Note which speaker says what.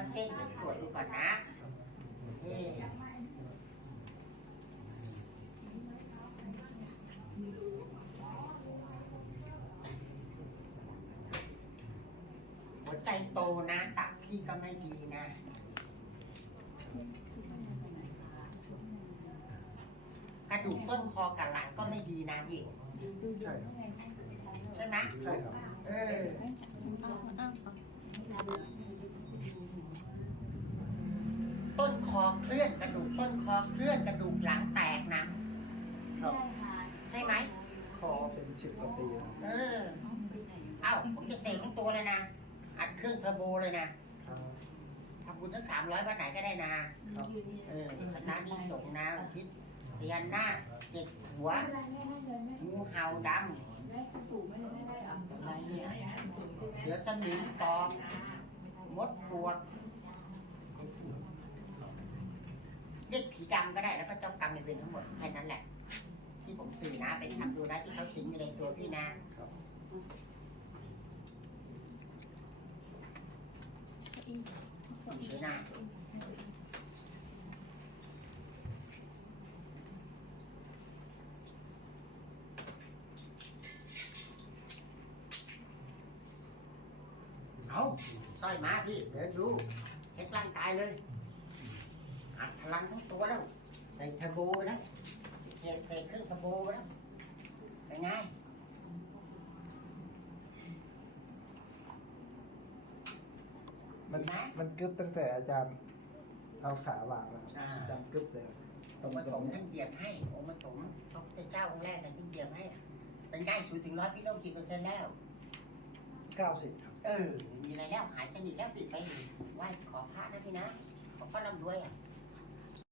Speaker 1: ทั้งเส้นเดี๋ยวตรวจดูก่อนนะเอ๊ะหัวใจโตนะ ตับพี่ก็ไม่ดีนะกระดูกต้นคอกับหลังก็ไม่ดีนะพี่
Speaker 2: ใช่ครับ
Speaker 1: ใช่ไหม
Speaker 2: ใช่ครับ
Speaker 1: เออ ต้นคอเคลื่อนกระดูกต้นคอเคลื่อนกระดูกหลังแตกนะ
Speaker 2: ครับ
Speaker 1: ใช่ไหม
Speaker 2: คอเป็นสิบกว่าปีแล้ว
Speaker 1: เออ เอ้าผมจะเสกทั้งตัวเลยนะ อัดเครื่องเทอร์โบเลยนะครับ ทำบุญทั้งสามร้อยวันไหนก็ได้นะ
Speaker 2: ครับ
Speaker 1: เออคณะที่สงฆ์นะอุทิศพญานาคเจ็ดหัวงูเห่าดำอะไรเนี่ยเสือสมิงปอบมดปลวก เรียกผีดำก็ได้แล้วก็เจ้ากรรมในายเวรทั้งหมดแค่นั้นแหละ ที่ผมสื่อนะไปทำดูนะที่เขาสิงอยู่ในตัวพี่นะครับเสือหน้าเอาสร้อยมาพี่เดินดูเช็คร่างกายเลยอัดพลังทั้งตัวแล้วใส่เทอร์โบไปแล้วเใส่เครื่องเทอร์โบไปแล้วเป็นไง
Speaker 2: มันมันกึบตั้งแต่อาจารย์เอาขาวางแล้ว
Speaker 1: อ่า
Speaker 2: ดังกึบเลย
Speaker 1: องค์ปฐมท่านเหยียบให้องค์ปฐมพระพุทธเจ้าองค์แรกนะที่เหยียบให้เป็นไงสูถึงร้อยพี่โลกี่เปอร์เซ็นต์แล้ว
Speaker 2: เก้าสิบครับ
Speaker 1: เออ มีอะไรแล้วหายสนิทแล้วปิดไปไหว้ขอพระนะพี่นะขอพระร่ำรวยอะ